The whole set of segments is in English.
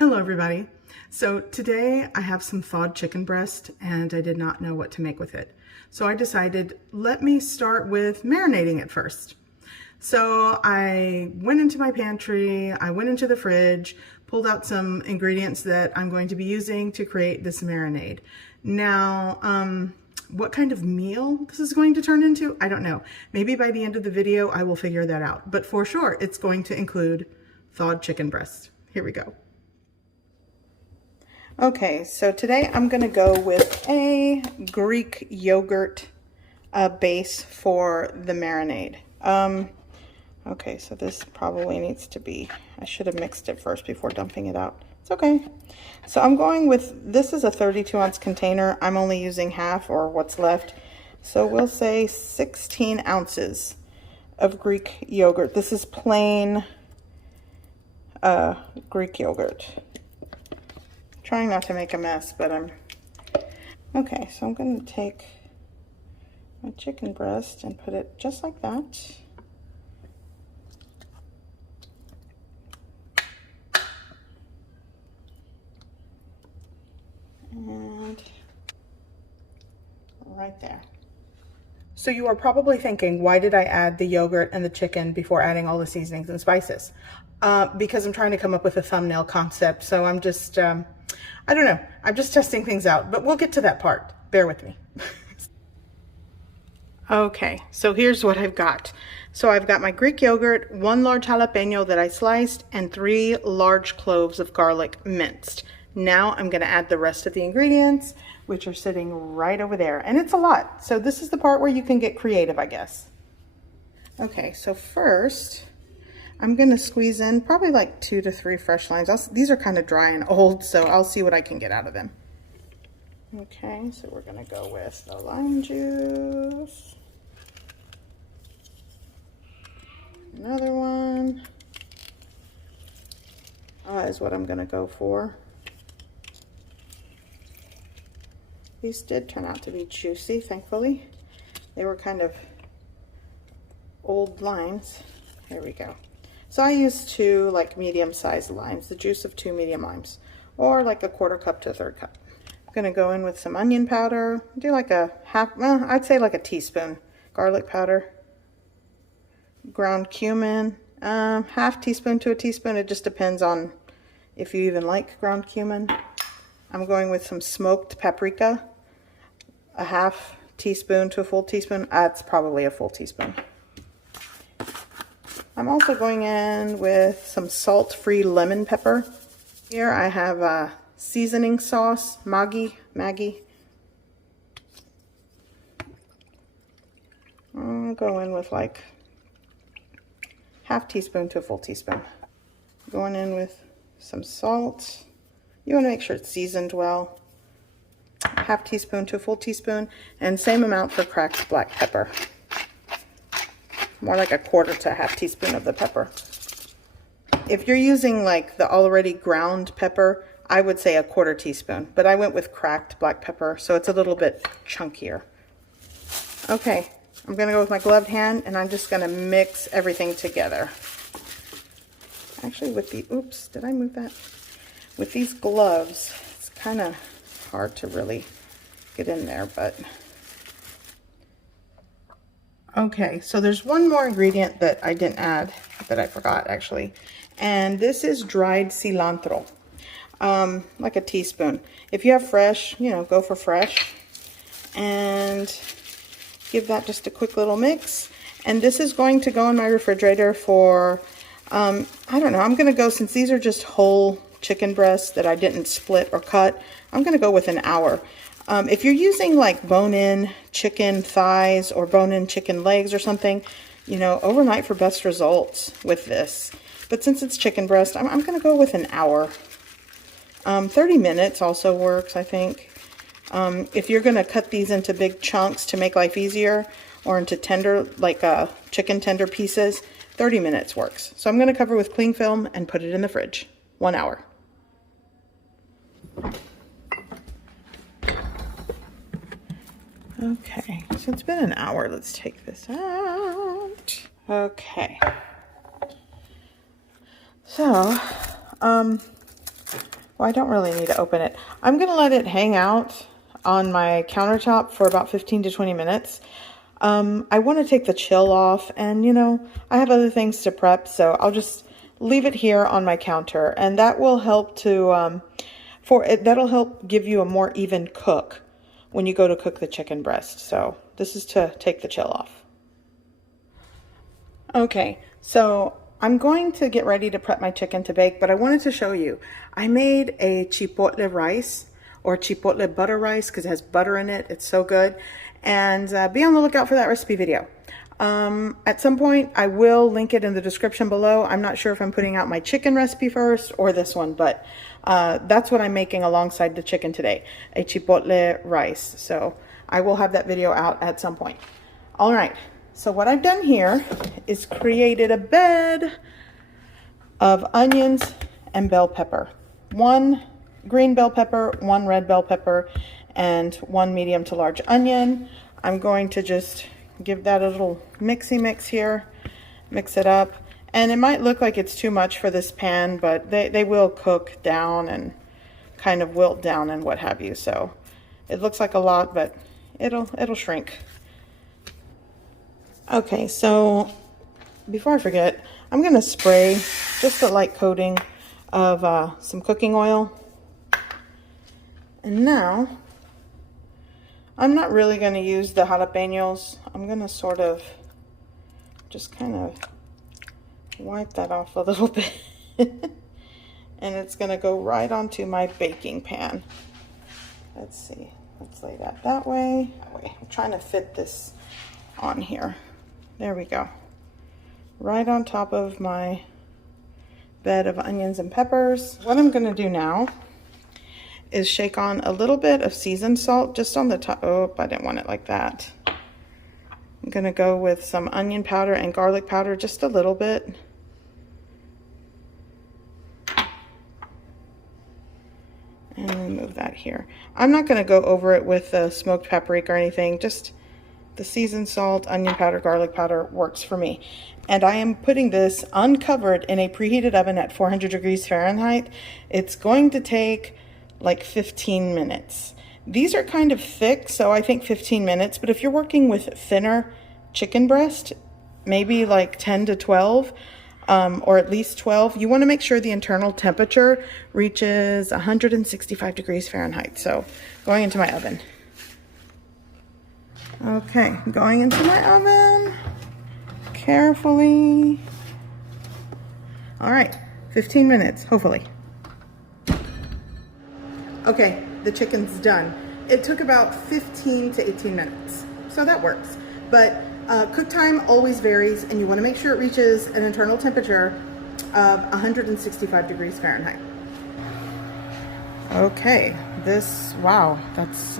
Hello everybody. So today I have some thawed chicken breast and I did not know what to make with it. So I decided, let me start with marinating it first. So I went into my pantry, I went into the fridge, pulled out some ingredients that I'm going to be using to create this marinade. Now, what kind of meal this is going to turn into, I don't know. Maybe by the end of the video, I will figure that out. But for sure, it's going to include thawed chicken breast. Here we go. Okay, so today I'm going to go with a Greek yogurt base for the marinade. Okay, so this probably needs to be, I should have mixed it first before dumping it out. It's okay. So I'm going with, this is a 32-ounce container. I'm only using half or what's left. So we'll say 16 ounces of Greek yogurt. This is plain Greek yogurt. Trying not to make a mess, but I'm okay. So I'm going to take my chicken breast and put it just like that. And right there. So you are probably thinking, why did I add the yogurt and the chicken before adding all the seasonings and spices? Because I'm trying to come up with a thumbnail concept. So I'm just I don't know. I'm just testing things out, but we'll get to that part. Bear with me. Okay, so here's what I've got. So I've got my Greek yogurt, 1 large jalapeno that I sliced, and 3 large cloves of garlic minced. Now I'm going to add the rest of the ingredients, which are sitting right over there. And it's a lot. So this is the part where you can get creative, I guess. Okay, so first, I'm going to squeeze in probably like 2 to 3 fresh limes. These are kind of dry and old, so I'll see what I can get out of them. Okay, so we're going to go with the lime juice. Another one is what I'm going to go for. These did turn out to be juicy, thankfully. They were kind of old limes. Here we go. So I use 2 like medium-sized limes, the juice of 2 medium limes, or like a 1/4 cup to 1/3 cup. I'm gonna go in with some onion powder, do like a half, well, I'd say like a teaspoon garlic powder, ground cumin, half teaspoon to a teaspoon. It just depends on if you even like ground cumin. I'm going with some smoked paprika, a half teaspoon to a full teaspoon. That's probably a full teaspoon. I'm also going in with some salt-free lemon pepper. Here I have a seasoning sauce, Maggi. I'll go in with like half teaspoon to a full teaspoon. Going in with some salt. You want to make sure it's seasoned well. Half teaspoon to a full teaspoon, and same amount for cracked black pepper. More like a 1/4 to a half teaspoon of the pepper. If you're using like the already ground pepper, I would say a 1/4 teaspoon, but I went with cracked black pepper, so it's a little bit chunkier. Okay, I'm gonna go with my gloved hand and I'm just gonna mix everything together. Actually with the, oops, did I move that? With these gloves, it's kind of hard to really get in there, but okay, so there's one more ingredient that I didn't add, that I forgot actually, and this is dried cilantro, like a teaspoon. If you have fresh, you know, go for fresh, and give that just a quick little mix. And this is going to go in my refrigerator for, I don't know, I'm going to go, since these are just whole chicken breasts that I didn't split or cut, I'm going to go with an hour. If you're using like bone-in chicken thighs or bone-in chicken legs or something, you know, overnight for best results with this. But since it's chicken breast, I'm going to go with an hour. 30 minutes also works, I think. If you're going to cut these into big chunks to make life easier, or into tender, like chicken tender pieces, 30 minutes works. So I'm going to cover with cling film and put it in the fridge. 1 hour. Okay, so it's been an hour. Let's take this out. Okay. So, Well, I don't really need to open it. I'm gonna let it hang out on my countertop for about 15 to 20 minutes. I want to take the chill off, and you know, I have other things to prep, so I'll just leave it here on my counter, and that will help to that'll help give you a more even cook when you go to cook the chicken breast. So this is to take the chill off. Okay, so I'm going to get ready to prep my chicken to bake, but I wanted to show you. I made a chipotle rice, or chipotle butter rice, because it has butter in it. It's so good. And be on the lookout for that recipe video. At some point, I will link it in the description below. I'm not sure if I'm putting out my chicken recipe first or this one, but that's what I'm making alongside the chicken today, a chipotle rice. So I will have that video out at some point. All right, so what I've done here is created a bed of onions and bell pepper. 1 green bell pepper, 1 red bell pepper, and 1 medium to large onion. I'm going to just give that a little mixy mix here, mix it up. And it might look like it's too much for this pan, but they will cook down and kind of wilt down and what have you. So it looks like a lot, but it'll shrink. Okay, so before I forget, I'm gonna spray just a light coating of some cooking oil. And now, I'm not really going to use the jalapenos. I'm going to sort of just kind of wipe that off a little bit. And it's going to go right onto my baking pan. Let's see. Let's lay that way. I'm trying to fit this on here. There we go. Right on top of my bed of onions and peppers. What I'm going to do now is shake on a little bit of seasoned salt just on the top. Oh, I didn't want it like that. I'm gonna go with some onion powder and garlic powder, just a little bit. And remove that here. I'm not gonna go over it with the smoked paprika or anything, just the seasoned salt, onion powder, garlic powder works for me. And I am putting this uncovered in a preheated oven at 400 degrees Fahrenheit. It's going to take like 15 minutes. These are kind of thick, so I think 15 minutes, but if you're working with thinner chicken breast, maybe like 10 to 12, or at least 12, you want to make sure the internal temperature reaches 165 degrees Fahrenheit. So going into my oven. Okay, going into my oven, carefully. All right, 15 minutes, hopefully. Okay, the chicken's done. It took about 15 to 18 minutes, so that works. But cook time always varies, and you want to make sure it reaches an internal temperature of 165 degrees Fahrenheit. Okay, wow, that's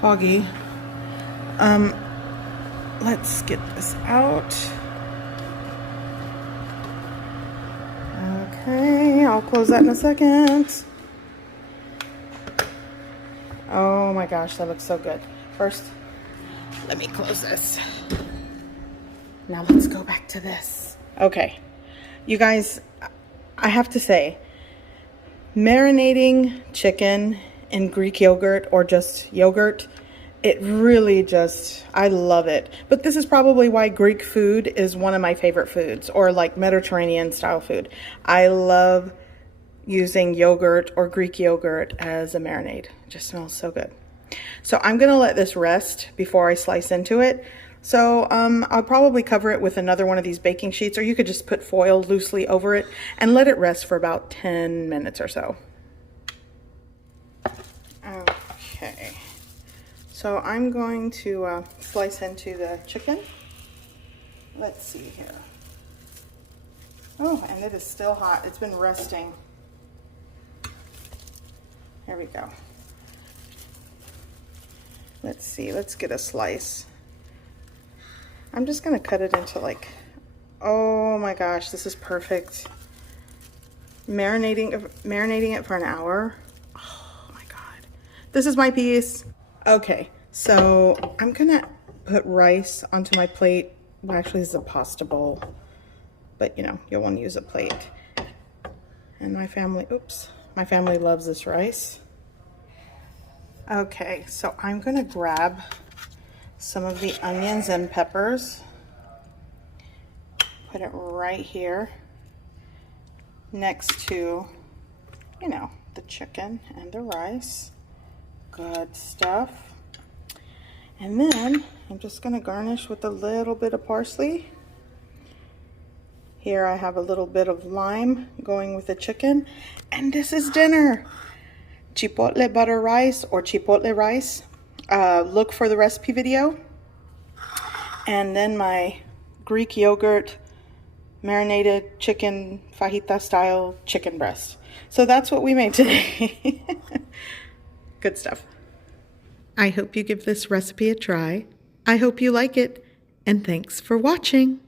foggy. Let's get this out. Okay, I'll close that in a second. Oh my gosh, that looks so good. First, let me close this. Now let's go back to this. Okay, you guys, I have to say, marinating chicken in Greek yogurt or just yogurt, it really just, I love it. But this is probably why Greek food is one of my favorite foods, or like Mediterranean style food. I love using yogurt or Greek yogurt as a marinade. It just smells so good. So I'm gonna let this rest before I slice into it. So I'll probably cover it with another one of these baking sheets, or you could just put foil loosely over it and let it rest for about 10 minutes or so. Okay, so I'm going to slice into the chicken. Let's see here. Oh, and it is still hot. It's been resting. There we go. Let's see, let's get a slice. I'm just gonna cut it into like, oh my gosh, this is perfect. Marinating it for an hour. Oh my God, this is my piece. Okay, so I'm gonna put rice onto my plate. Well, actually, this is a pasta bowl, but you know, you'll want to use a plate. And my family My family loves this rice. Okay, so I'm gonna grab some of the onions and peppers, put it right here next to, you know, the chicken and the rice. Good stuff. And then I'm just gonna garnish with a little bit of parsley. Here I have a little bit of lime going with the chicken. And this is dinner. Chipotle butter rice or chipotle rice. Look for the recipe video. And then my Greek yogurt marinated chicken fajita style chicken breast. So that's what we made today. Good stuff. I hope you give this recipe a try. I hope you like it, and thanks for watching.